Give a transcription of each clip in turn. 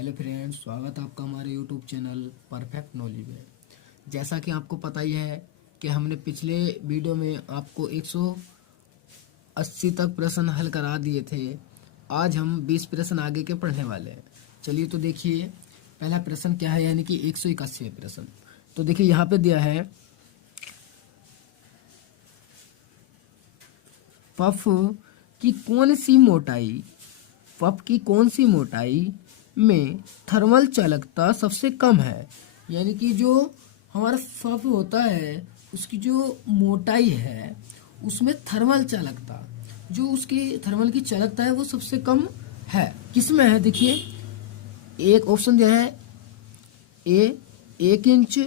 Hello friends, स्वागत है आपका हमारे यूट्यूब चैनल परफेक्ट नॉलेज में। जैसा कि आपको पता ही है कि हमने पिछले वीडियो में आपको 180 तक प्रश्न हल करा दिए थे। आज हम 20 प्रश्न आगे के पढ़ने वाले हैं। चलिए तो देखिए पहला प्रश्न क्या है, यानी कि 181 प्रश्न। तो देखिए यहाँ पे दिया है पफ की कौन सी मोटाई में थर्मल चालकता सबसे कम है। यानी कि जो हमारा पफ होता है उसकी जो मोटाई है उसमें थर्मल चालकता, जो उसकी थर्मल की चालकता है वो सबसे कम है। किसमें है देखिए, एक ऑप्शन दिया है ए 1 इंच,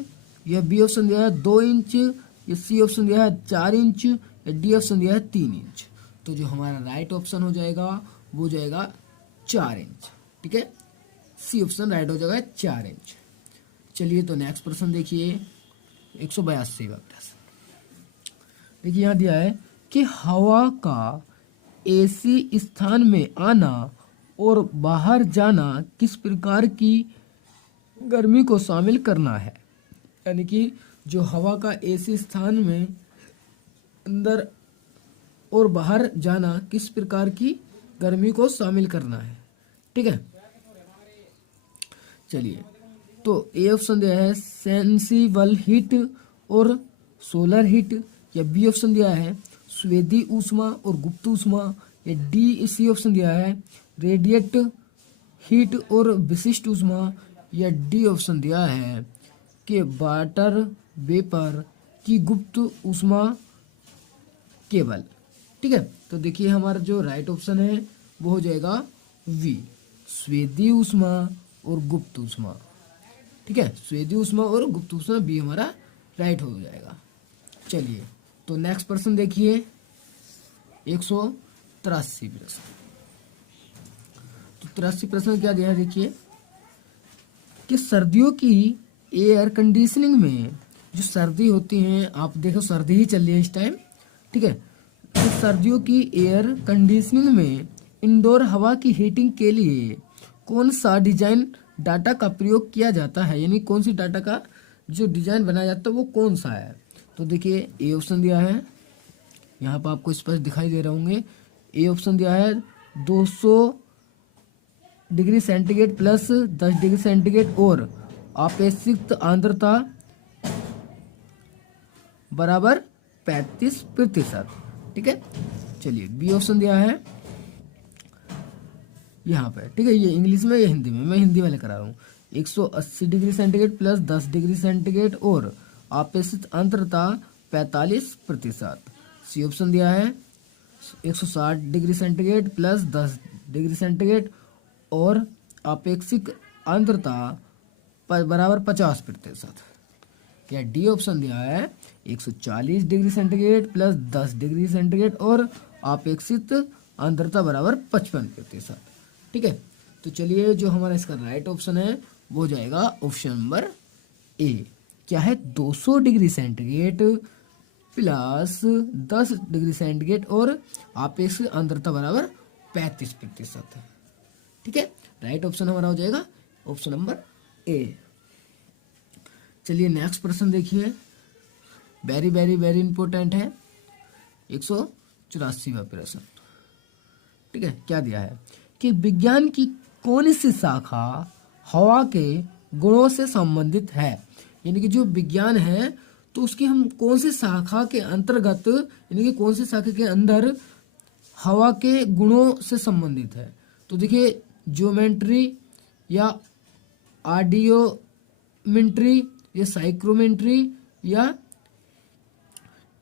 या बी ऑप्शन दिया है 2 इंच, या सी ऑप्शन दिया है 4 इंच, या डी ऑप्शन दिया है 3 इंच। तो जो हमारा राइट ऑप्शन हो जाएगा वो हो जाएगा 4 इंच। ठीक है, सी ऑप्शन राइट हो जाएगा 4 इंच। चलिए तो नेक्स्ट प्रश्न देखिए 182 का प्रश्न। देखिए यहाँ दिया है कि हवा का ऐसी स्थान में आना और बाहर जाना किस प्रकार की गर्मी को शामिल करना है। यानी कि जो हवा का ऐसे स्थान में अंदर और बाहर जाना किस प्रकार की गर्मी को शामिल करना है। ठीक है, चलिए तो ए ऑप्शन दिया है सेंसिबल हीट और सोलर हीट, या बी ऑप्शन दिया है स्वेदी ऊष्मा और गुप्त ऊष्मा, या डी सी ऑप्शन दिया है रेडिएट हीट और विशिष्ट ऊष्मा, या डी ऑप्शन दिया है कि वाटर वेपर की गुप्त ऊष्मा केवल। ठीक है, तो देखिए हमारा जो राइट ऑप्शन है वो हो जाएगा वी, स्वेदी ऊष्मा और गुप्त ऊष्मा। ठीक है, स्वेदी ऊष्मा और गुप्त ऊष्मा बी हमारा राइट हो जाएगा। चलिए तो नेक्स्ट प्रश्न देखिए 183 प्रश्न। तो 83 प्रश्न क्या दिया है देखिए कि सर्दियों की एयर कंडीशनिंग में, जो सर्दी होती है, आप देखो सर्दी ही चल रही है इस टाइम। ठीक है, तो सर्दियों की एयर कंडीशनिंग में इंडोर हवा की हीटिंग के लिए कौन सा डिजाइन डाटा का प्रयोग किया जाता है। यानी कौन सी डाटा का जो डिजाइन बनाया जाता है वो कौन सा है। तो देखिए ए ऑप्शन दिया है, यहाँ पर आपको स्पष्ट दिखाई दे रहे होंगे। ए ऑप्शन दिया है 200 degree centigrade plus 10 degree centigrade और आपेक्षिक आर्द्रता बराबर 35%। ठीक है, चलिए बी ऑप्शन दिया है यहाँ पे। ठीक है, ये इंग्लिश में या हिंदी में, मैं हिंदी वाले करा रहा हूँ। 180 degree centigrade plus 10 degree centigrade और आपेक्षिक आर्द्रता 45%। सी ऑप्शन दिया है 160 degree centigrade plus 10 degree centigrade और आपेक्षिक आर्द्रता बराबर 50%। या डी ऑप्शन दिया है 140 degree centigrade plus 10 degree centigrade और अपेक्षित आर्द्रता बराबर 55%। ठीक है, तो चलिए जो हमारा इसका राइट ऑप्शन है वो हो जाएगा ऑप्शन नंबर ए। क्या है, 200 degree centigrade plus 10 degree centigrade और अपेक्षित आर्द्रता बराबर 35%। ठीक है, राइट ऑप्शन हमारा हो जाएगा ऑप्शन नंबर ए। चलिए नेक्स्ट प्रश्न देखिए, वेरी वेरी वेरी इंपॉर्टेंट है 184वां प्रश्न। ठीक है, क्या दिया है कि विज्ञान की कौन सी शाखा हवा के गुणों से संबंधित है। यानी कि जो विज्ञान है तो उसकी हम कौन सी शाखा के अंतर्गत, यानी कि कौन सी शाखा के अंदर हवा के गुणों से संबंधित है। तो देखिए ज्योमेट्री या आर्डियोमेट्री या साइक्रोमेट्री या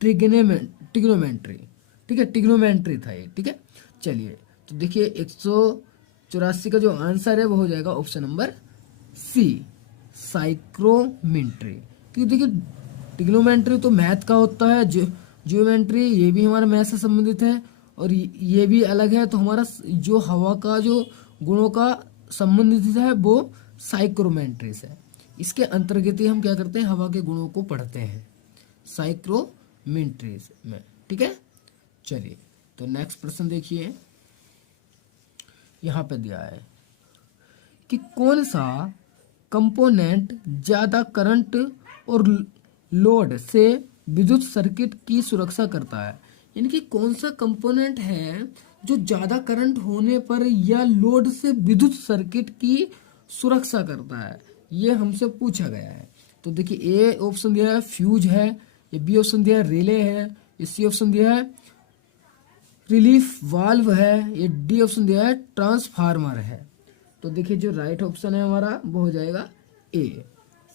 ट्रिग्नोमेट्री। ठीक है, ट्रिग्नोमेट्री था ये। ठीक है, चलिए तो देखिए 184 का जो आंसर है वो हो जाएगा ऑप्शन नंबर सी, साइक्रोमेट्री। क्योंकि देखिए ट्रिग्नोमेट्री तो मैथ का होता है, ज्योमेट्री ये भी हमारा मैथ से संबंधित है और ये भी अलग है। तो हमारा जो हवा का जो गुणों का संबंधित है वो साइक्रोमेट्री से। इसके अंतर्गत ही हम क्या करते हैं, हवा के गुणों को पढ़ते हैं साइक्रोमेट्री में। ठीक है, चलिए तो नेक्स्ट प्रश्न देखिए, यहाँ पे दिया है कि कौन सा कंपोनेंट ज़्यादा करंट और लोड से विद्युत सर्किट की सुरक्षा करता है। यानी कि कौन सा कंपोनेंट है जो ज़्यादा करंट होने पर या लोड से विद्युत सर्किट की सुरक्षा करता है, ये हमसे पूछा गया है। तो देखिए ए ऑप्शन दिया है फ्यूज है, ये बी ऑप्शन दिया है रिले है, ये सी ऑप्शन दिया है रिलीफ वाल्व है, ये डी ऑप्शन दिया है ट्रांसफार्मर है। तो देखिए जो राइट ऑप्शन है हमारा वो हो जाएगा ए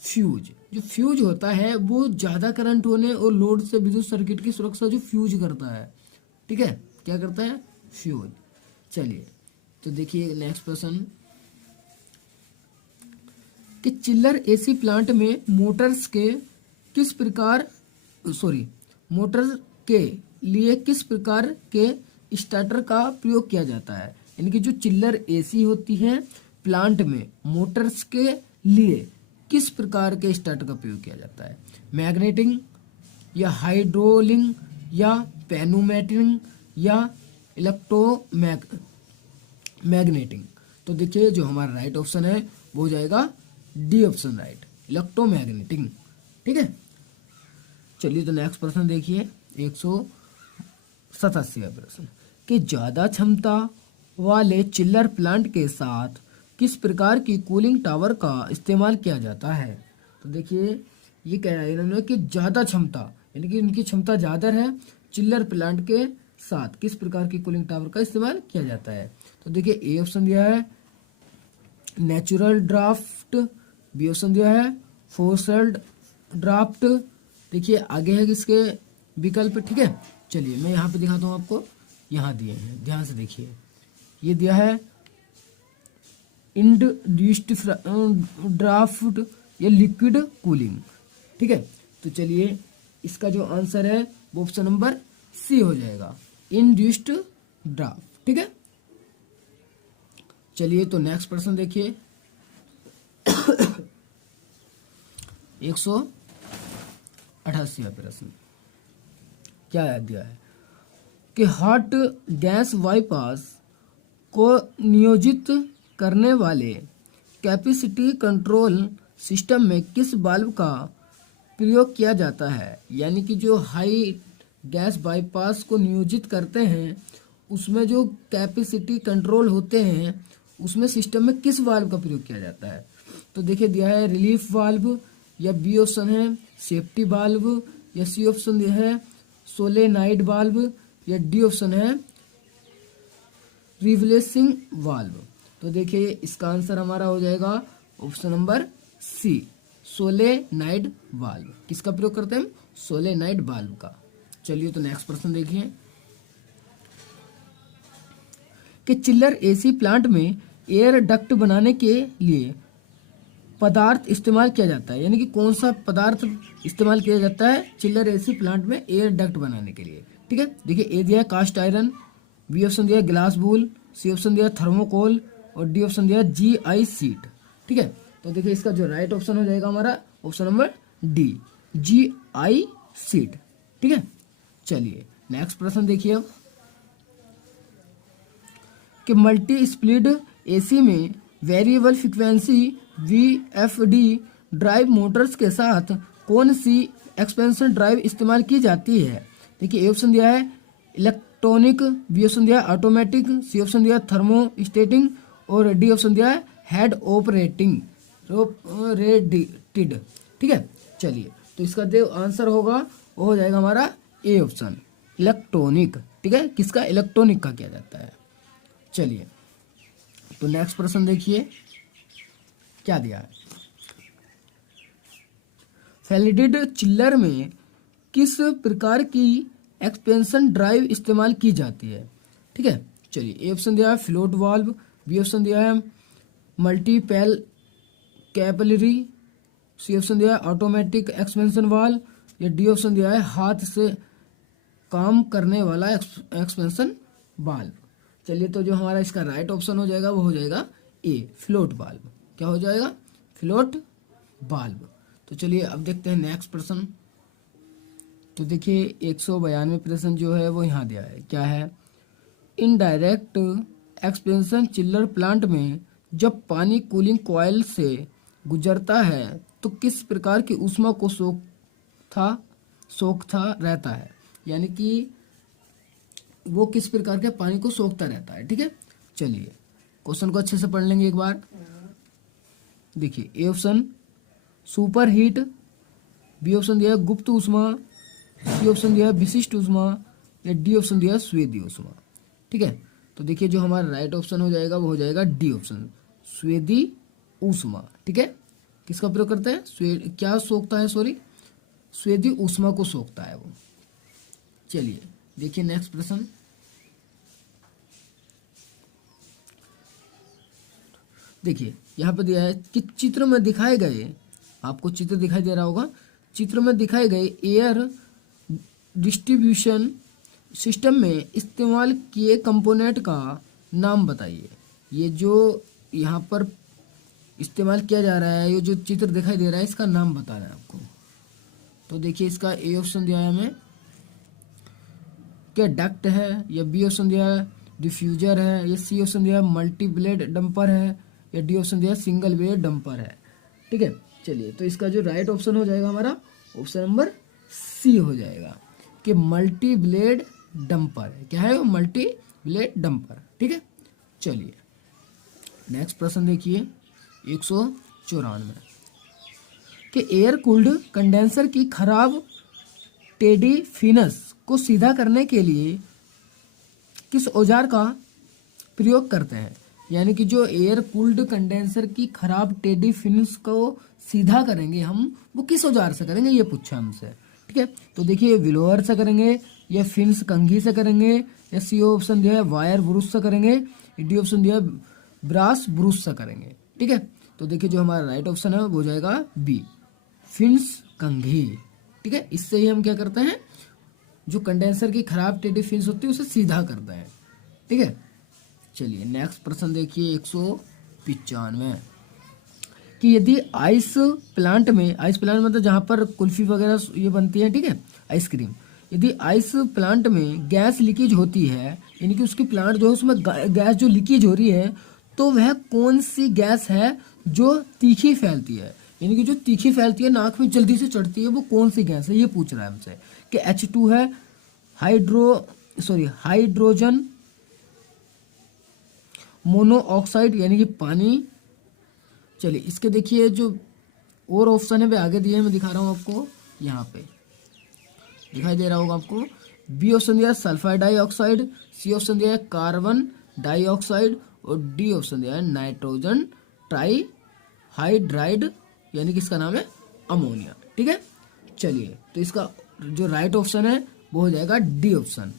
फ्यूज। जो फ्यूज होता है वो ज़्यादा करंट होने और लोड से विद्युत सर्किट की सुरक्षा जो फ्यूज करता है, ठीक है, क्या करता है फ्यूज। चलिए तो देखिए नेक्स्ट प्रश्न कि चिल्लर एसी प्लांट में मोटर के लिए किस प्रकार के स्टार्टर का प्रयोग किया जाता है। यानी कि जो चिल्लर एसी होती है प्लांट में मोटर्स के लिए किस प्रकार के स्टार्टर का प्रयोग किया जाता है, मैग्नेटिंग या हाइड्रोलिंग या पेनुमेटिंग या मैग्नेटिंग। तो देखिए जो हमारा राइट ऑप्शन है वो हो जाएगा डी ऑप्शन राइट, इलेक्ट्रोमैग्नेटिंग, ठीक है। चलिए तो नेक्स्ट प्रश्न देखिए 187वां प्रश्न कि ज्यादा क्षमता वाले चिल्लर प्लांट के साथ किस प्रकार की कूलिंग टावर का इस्तेमाल किया जाता है। तो देखिए ये कह रहा है इन्होंने कि ज्यादा क्षमता यानी कि इनकी क्षमता ज्यादा है चिल्लर प्लांट के साथ किस प्रकार की कूलिंग टावर का इस्तेमाल किया जाता है। तो देखिए ए ऑप्शन दिया है नेचुरल ड्राफ्ट, बी ऑप्शन दिया है फोर्स्ड ड्राफ्ट। देखिए आगे है किसके विकल्प, ठीक है। चलिए मैं यहाँ पे दिखाता हूँ आपको, यहाँ दिए हैं ध्यान से देखिए, ये दिया है इंड्यूस्ड ड्राफ्ट या लिक्विड कूलिंग, ठीक है। तो चलिए इसका जो आंसर है वो ऑप्शन नंबर सी हो जाएगा, इंड्यूस्ड ड्राफ्ट, ठीक है। चलिए तो नेक्स्ट प्रश्न देखिए 188वां प्रश्न क्या दिया है कि हॉट गैस बाईपास को नियोजित करने वाले कैपेसिटी कंट्रोल सिस्टम में किस वाल्व का प्रयोग किया जाता है। यानी कि जो हाई गैस बाईपास को नियोजित करते हैं उसमें जो कैपेसिटी कंट्रोल होते हैं उसमें सिस्टम में किस वाल्व का प्रयोग किया जाता है। तो देखिए दिया है रिलीफ वाल्व, या बी ऑप्शन है सेफ्टी वाल्व, या सी ऑप्शन दिया है सोलेनाइड वाल्व, या डी ऑप्शन है रिफ्लेसिंग वाल्व। तो देखिए इसका आंसर हमारा हो जाएगा option number C solenoid valve. किसका प्रयोग करते हैं हम, सोलेनाइड वाल्व का। चलिए तो नेक्स्ट प्रश्न देखिए कि चिल्लर एसी प्लांट में एयर डक्ट बनाने के लिए पदार्थ इस्तेमाल किया जाता है। यानी कि कौन सा पदार्थ इस्तेमाल किया जाता है चिल्लर एसी प्लांट में एयर डक्ट बनाने के लिए, ठीक है। देखिए ए दिया है कास्ट आयरन, बी ऑप्शन दिया है ग्लास बूल, सी ऑप्शन दिया है थर्मोकोल, और डी ऑप्शन दिया है GI सीट, ठीक है। तो देखिए इसका जो राइट ऑप्शन हो जाएगा हमारा option number D GI seat, ठीक है। चलिए नेक्स्ट प्रश्न देखिए अब कि मल्टी स्प्लिट एसी में variable frequency VFD drive Motors के साथ कौन सी एक्सपेंशन ड्राइव इस्तेमाल की जाती है। देखिए ए ऑप्शन दिया है इलेक्ट्रॉनिक, बी ऑप्शन दिया है ऑटोमेटिक, सी ऑप्शन दिया है थर्मोस्टेटिंग, और डी ऑप्शन दिया है हेड ऑपरेटिंग रेटेड, ठीक है। चलिए तो इसका जो आंसर होगा वो हो जाएगा हमारा ए ऑप्शन इलेक्ट्रॉनिक, ठीक है। किसका, इलेक्ट्रॉनिक का किया जाता है। चलिए तो नेक्स्ट प्रश्न देखिए क्या दिया है वैलिडेट चिल्लर में किस प्रकार की एक्सपेंशन ड्राइव इस्तेमाल की जाती है, ठीक है। चलिए ए ऑप्शन दिया है फ्लोट वाल्व, बी ऑप्शन दिया है मल्टीपैल कैपिलरी, सी ऑप्शन दिया है ऑटोमेटिक एक्सपेंशन वाल्व, या डी ऑप्शन दिया है हाथ से काम करने वाला एक्सपेंशन वाल्व। चलिए तो जो हमारा इसका राइट ऑप्शन हो जाएगा वो हो जाएगा ए फ्लोट वाल्व। क्या हो जाएगा, फ्लोट वाल्व। तो चलिए अब देखते हैं नेक्स्ट प्रश्न। तो देखिए 192 प्रश्न जो है वो यहाँ दिया है, क्या है इनडायरेक्ट एक्सपेंशन चिल्लर प्लांट में जब पानी कूलिंग कॉइल से गुजरता है तो किस प्रकार की ऊष्मा को सोखता रहता है, यानी कि वो किस प्रकार के पानी को सोखता रहता है। ठीक है, चलिए क्वेश्चन को अच्छे से पढ़ लेंगे एक बार। देखिए A option super heat, B option दिया है गुप्त ऊष्मा, सी ऑप्शन दिया है विशिष्ट ऊष्मा, या डी ऑप्शन दिया है स्वेदी ऊष्मा। ठीक है, तो देखिए जो हमारा राइट ऑप्शन हो जाएगा वो हो जाएगा डी ऑप्शन, स्वेदी ऊष्मा। ठीक है, किसका प्रयोग करते हैं, क्या सोखता है, सॉरी स्वेदी ऊष्मा को सोखता है वो। चलिए देखिए नेक्स्ट प्रश्न। देखिए यहाँ पे दिया है कि चित्र में दिखाए गए, आपको चित्र दिखाई दे रहा होगा, चित्र में दिखाए गए एयर डिस्ट्रीब्यूशन सिस्टम में इस्तेमाल किए कंपोनेंट का नाम बताइए। ये जो यहाँ पर इस्तेमाल किया जा रहा है, ये जो चित्र दिखाई दे रहा है, इसका नाम बताना है आपको। तो देखिए इसका ए ऑप्शन दिया है हमें, क्या डक्ट है, या बी ऑप्शन दिया है डिफ्यूजर है, या सी ऑप्शन दिया है मल्टी ब्लेड डंपर है, या डी ऑप्शन दिया है सिंगल ब्लेड डंपर है। ठीक है, चलिए तो इसका जो राइट ऑप्शन हो जाएगा हमारा ऑप्शन नंबर सी हो जाएगा कि मल्टी ब्लेड डंपर है। क्या है वो, मल्टी ब्लेड डंपर। ठीक है, चलिए नेक्स्ट प्रश्न देखिए 194 कि एयर कूल्ड कंडेंसर की खराब टेडी फिनस को सीधा करने के लिए किस औजार का प्रयोग करते हैं, यानी कि जो एयर कूल्ड कंडेंसर की खराब टेडी फिनस को सीधा करेंगे हम, वो किस औजार से करेंगे, ये पूछा हमसे। ठीक है, तो देखिए विलोअर से करेंगे, या फिन्स कंघी से करेंगे, या सी ऑप्शन दिया है वायर ब्रूश से करेंगे, डी ऑप्शन दिया है ब्रास ब्रूश से करेंगे। ठीक है, तो देखिए जो हमारा राइट ऑप्शन है वो हो जाएगा बी, फिन्स कंघी। ठीक है, इससे ही हम क्या करते हैं, जो कंडेंसर की खराब टेडी फिन्स होती है उसे सीधा करते हैं। ठीक है, चलिए नेक्स्ट प्रश्न देखिए 195 कि यदि आइस प्लांट मतलब जहाँ पर कुल्फी वगैरह ये बनती है, ठीक है, आइसक्रीम, यदि आइस प्लांट में गैस लीकेज होती है, यानी कि उसकी प्लांट जो है उसमें गैस जो लीकेज हो रही है, तो वह कौन सी गैस है जो तीखी फैलती है, यानी कि जो तीखी फैलती है, नाक में जल्दी से चढ़ती है, वो कौन सी गैस है, ये पूछ रहा है हमसे कि H2 है, हाइड्रोजन मोनोऑक्साइड यानी कि पानी। चलिए इसके देखिए जो और ऑप्शन है वे आगे दिए हैं, मैं दिखा रहा हूँ आपको, यहाँ पे दिखाई दे रहा होगा आपको। बी ऑप्शन दिया है सल्फर डाइऑक्साइड, सी ऑप्शन दिया है कार्बन डाइऑक्साइड, और डी ऑप्शन दिया है नाइट्रोजन ट्राई हाइड्राइड, यानी कि इसका नाम है अमोनिया। ठीक है, चलिए तो इसका जो राइट ऑप्शन है वो हो जाएगा D option,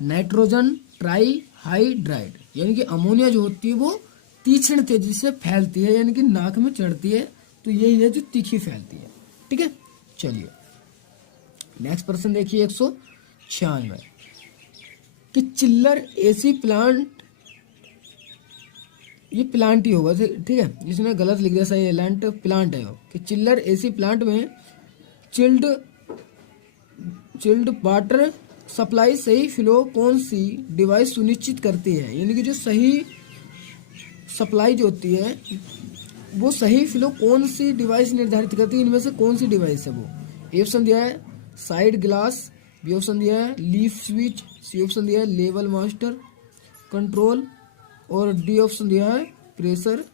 nitrogen try hydride, यानी कि अमोनिया जो होती है वो तीक्ष्ण तेजी से फैलती है, यानी कि नाक में चढ़ती है, तो यही है जो तीखी फैलती है। ठीक है, चलिए नेक्स्ट प्रश्न देखिए 196 कि चिल्लर एसी प्लांट, ये प्लांट ही होगा, ठीक है, जिसने गलत लिख दिया, सही लैंड प्लांट है वो, कि चिल्लर एसी प्लांट में चिल्ड वाटर सप्लाई सही फ्लो कौन सी डिवाइस सुनिश्चित करती है, यानी कि जो सही सप्लाई जो होती है वो सही फ्लो कौन सी डिवाइस निर्धारित करती है, इनमें से कौन सी डिवाइस है वो। ए ऑप्शन दिया है साइड ग्लास, बी ऑप्शन दिया है लीफ स्विच, सी ऑप्शन दिया है लेवल मास्टर कंट्रोल, और डी ऑप्शन दिया है प्रेशर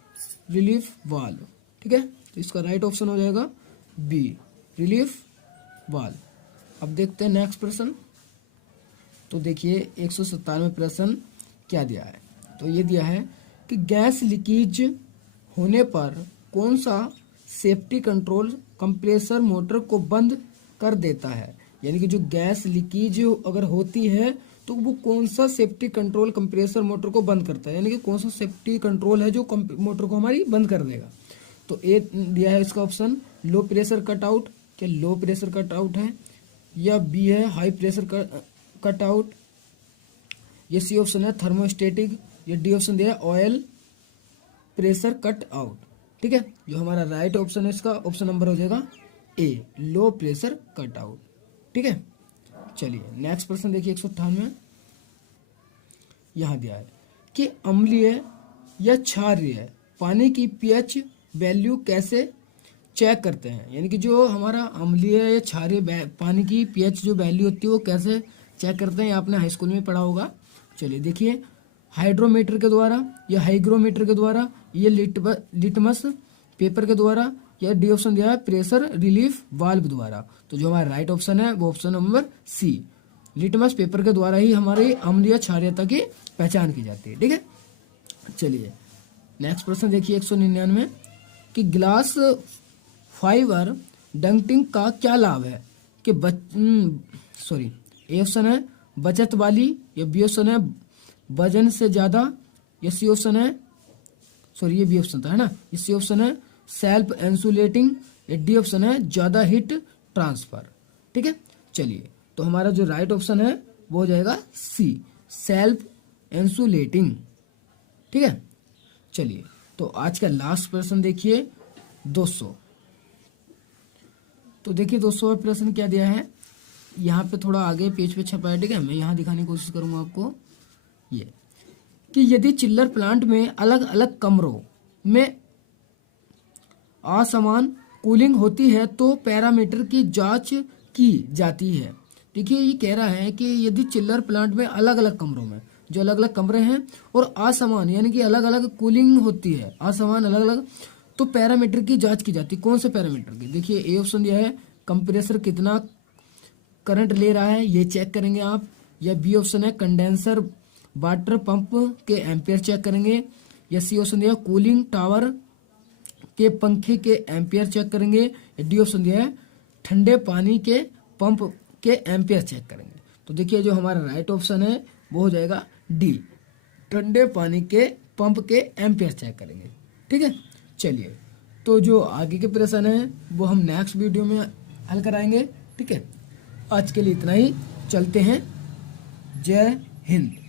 रिलीफ वाल्व। ठीक है, तो इसका राइट ऑप्शन हो जाएगा बी, रिलीफ वाल्व। अब देखते हैं नेक्स्ट प्रश्न। तो देखिए 197 प्रश्न क्या दिया है, तो ये दिया है कि गैस लीकेज होने पर कौन सा सेफ्टी कंट्रोल कंप्रेसर मोटर को बंद कर देता है, यानी कि जो गैस लीकेज अगर होती है तो वो कौन सा सेफ्टी कंट्रोल कंप्रेसर मोटर को बंद करता है, यानी कि कौन सा सेफ्टी कंट्रोल है जो मोटर को हमारी बंद कर देगा। तो ए दिया है इसका option low pressure cut out, क्या लो प्रेशर कट आउट है, या बी है हाई प्रेशर कट आउट, ये सी ऑप्शन है थर्मोस्टेटिक, या डी ऑप्शन दिया है ऑयल प्रेशर कट आउट। ठीक है, जो हमारा राइट ऑप्शन है इसका ऑप्शन नंबर हो जाएगा ए, लो प्रेशर कट आउट। ठीक है, चलिए नेक्स्ट प्रश्न देखिए 198 यहाँ दिया है कि अम्लीय या क्षारीय पानी की पीएच वैल्यू कैसे चेक करते हैं, यानी कि जो हमारा अम्लीय या क्षारीय पानी की पीएच जो वैल्यू होती है वो कैसे चेक करते हैं, आपने हाई स्कूल में पढ़ा होगा। चलिए देखिए, हाइड्रोमीटर के द्वारा या हाइग्रोमीटर के द्वारा, ये लिटमस पेपर के द्वारा, या डी ऑप्शन दिया है प्रेशर रिलीफ वाल्व द्वारा। तो जो हमारा राइट ऑप्शन है वो option number C, litmus paper के द्वारा ही हमारी अम्लीय क्षारीयता की पहचान की जाती है। ठीक है, चलिए नेक्स्ट प्रश्न देखिए 199 कि ग्लास फाइबर डंक्टिंग का क्या लाभ है कि ए ऑप्शन है बचत वाली, या बी ऑप्शन है वजन से ज्यादा, या सी ऑप्शन है ये बी ऑप्शन था है ना, सी ऑप्शन है सेल्फ इंसुलेटिंग, या डी ऑप्शन है ज्यादा हीट ट्रांसफर। ठीक है, चलिए तो हमारा जो राइट ऑप्शन है वो हो जाएगा सी, सेल्फ इंसुलेटिंग। ठीक है, चलिए तो आज का लास्ट प्रश्न देखिए 200। तो देखिए 200 प्रश्न क्या दिया है, यहाँ पे थोड़ा आगे पेज पे छपा है। ठीक है, मैं यहाँ दिखाने की कोशिश करूंगा आपको, ये कि यदि चिल्लर प्लांट में अलग अलग कमरों में असमान कूलिंग होती है तो पैरामीटर की जांच की जाती है। देखिए ये कह रहा है कि यदि चिल्लर प्लांट में अलग अलग कमरों में जो अलग अलग कमरे हैं और असमान यानी कि अलग अलग कूलिंग होती है, असमान अलग अलग, तो पैरामीटर की जांच की जाती है। कौन से पैरामीटर की, देखिए ए ऑप्शन दिया है कंप्रेसर कितना करंट ले रहा है ये चेक करेंगे आप, या बी ऑप्शन है कंडेंसर वाटर पंप के एम्पियर चेक करेंगे, या सी ऑप्शन दिया कूलिंग टावर के पंखे के एम्पियर चेक करेंगे, या डी ऑप्शन दिया है ठंडे पानी के पंप के एम्पियर चेक करेंगे। तो देखिए जो हमारा राइट ऑप्शन है वो हो जाएगा डी, ठंडे पानी के पंप के एम्पियर चेक करेंगे। ठीक है, चलिए तो जो आगे के प्रश्न है वो हम नेक्स्ट वीडियो में हल कराएंगे। ठीक है, आज के लिए इतना ही, चलते हैं, जय हिंद।